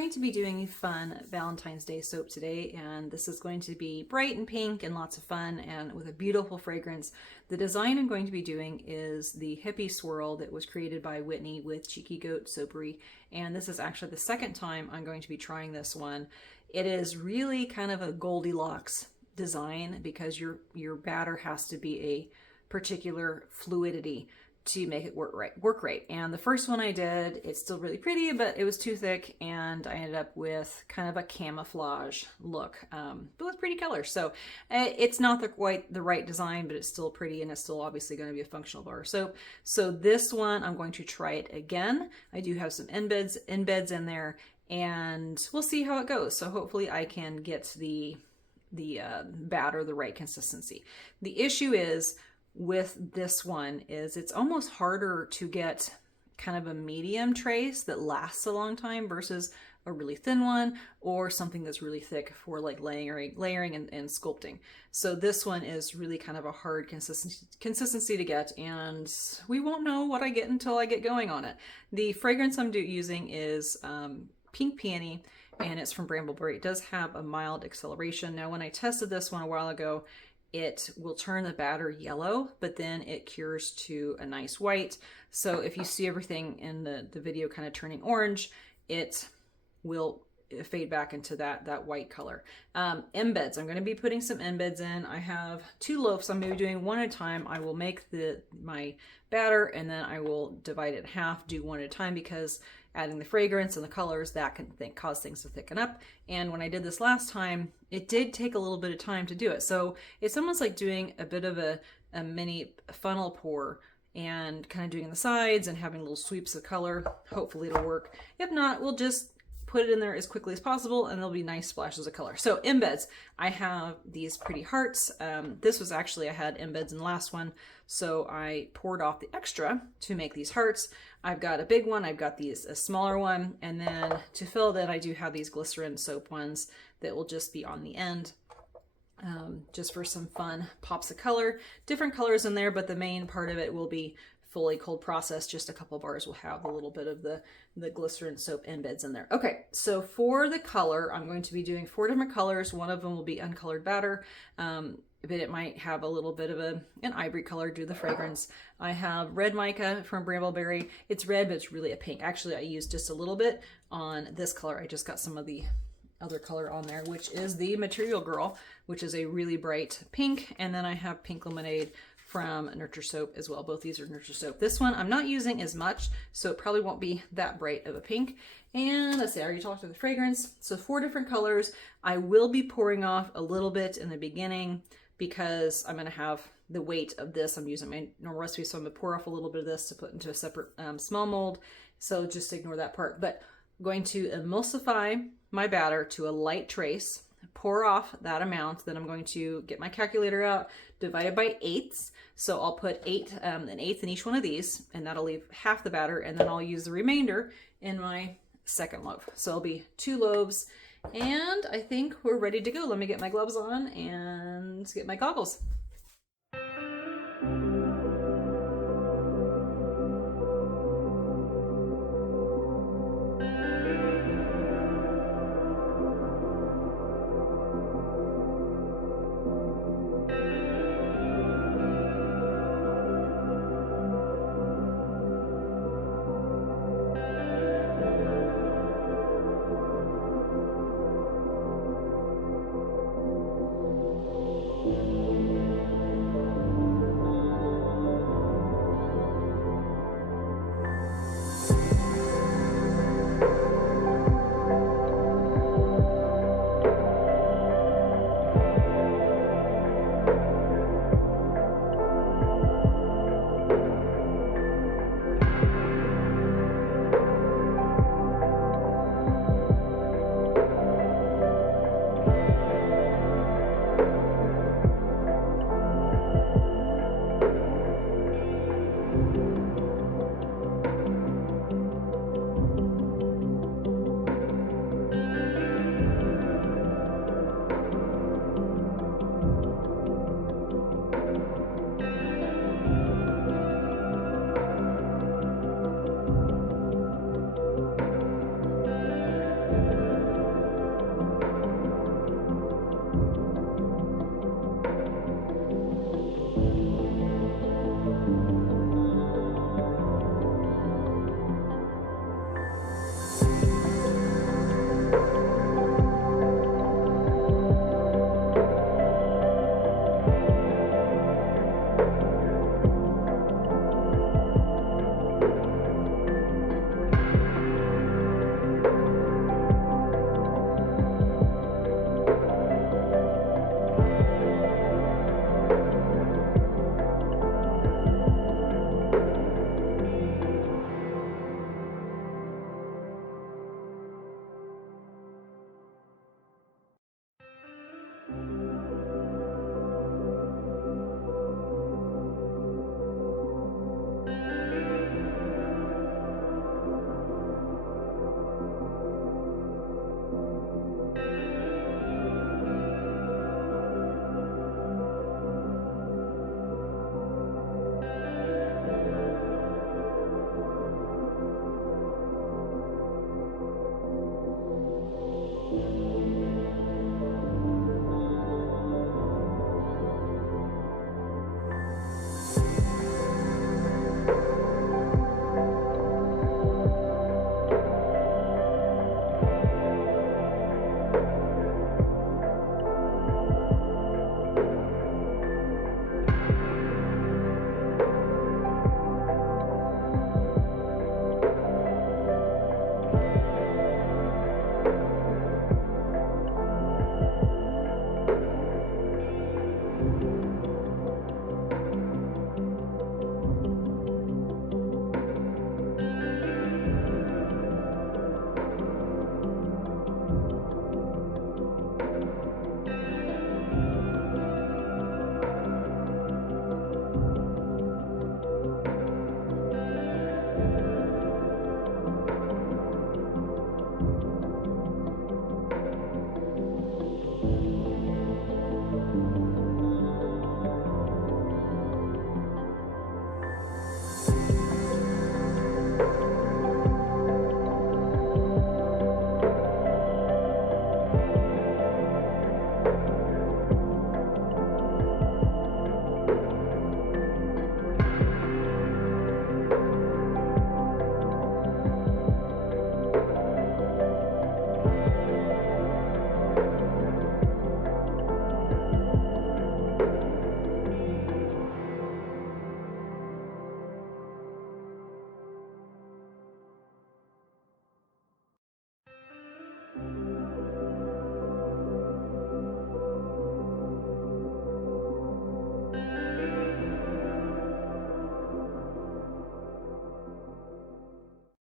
going to be doing fun Valentine's Day soap today, and this is going to be bright and pink and lots of fun and with a beautiful fragrance. The design I'm going to be doing is the Hippie Swirl that was created by Whitney with Cheeky Goat Soapery, and this is actually the second time I'm going to be trying this one. It is really kind of a Goldilocks design because your batter has to be a particular fluidity to make it work right. And the first one I did, it's still really pretty, but it was too thick, and I ended up with kind of a camouflage look, but with pretty colors. So it's not quite the right design, but it's still pretty, and it's still obviously going to be a functional bar soap. So this one, I'm going to try it again. I do have some embeds in there, and we'll see how it goes. So hopefully I can get the batter the right consistency. The issue is with this one is it's almost harder to get kind of a medium trace that lasts a long time versus a really thin one or something that's really thick for like layering and sculpting. So this one is really kind of a hard consistency to get, and we won't know what I get until I get going on it. The fragrance I'm using is Pink Peony, and it's from Brambleberry. It does have a mild acceleration. Now, when I tested this one a while ago, it will turn the batter yellow, but then it cures to a nice white. So if you see everything in the video kind of turning orange, it will fade back into that white color. Embeds, I'm going to be putting some embeds in. I have 2 loaves. I'm going to be doing one at a time. I will make my batter, and then I will divide it in half, do one at a time, because adding the fragrance and the colors, that can cause things to thicken up. And when I did this last time, it did take a little bit of time to do it. So it's almost like doing a bit of a mini funnel pour and kind of doing the sides and having little sweeps of color. Hopefully it'll work. If not, we'll just put it in there as quickly as possible, and there'll be nice splashes of color. So embeds, I have these pretty hearts. This was actually, I had embeds in the last one, so I poured off the extra to make these hearts. I've got a big one, I've got a smaller one, and then to fill that, I do have these glycerin soap ones that will just be on the end. Just for some fun pops of color, different colors in there, but the main part of it will be fully cold processed. Just a couple bars will have a little bit of the glycerin soap embeds in there. Okay, so for the color, I'm going to be doing 4 different colors. One of them will be uncolored batter, but it might have a little bit of an ivory color due to the fragrance. I have red mica from Brambleberry. It's red, but it's really a pink. Actually, I used just a little bit on this color. I just got some of the other color on there, which is the Material Girl, which is a really bright pink. And then I have Pink Lemonade from Nurture Soap as well. Both these are Nurture Soap. This one I'm not using as much, so it probably won't be that bright of a pink. And let's see, I already talked about the fragrance. So 4 different colors. I will be pouring off a little bit in the beginning because I'm going to have the weight of this. I'm using my normal recipe, so I'm going to pour off a little bit of this to put into a separate small mold. So just ignore that part. But I'm going to emulsify my batter to a light trace, pour off that amount. Then I'm going to get my calculator out, divide it by 8ths. So I'll put an eighth in each one of these, and that'll leave half the batter, and then I'll use the remainder in my second loaf. So it'll be 2 loaves, and I think we're ready to go. Let me get my gloves on and get my goggles.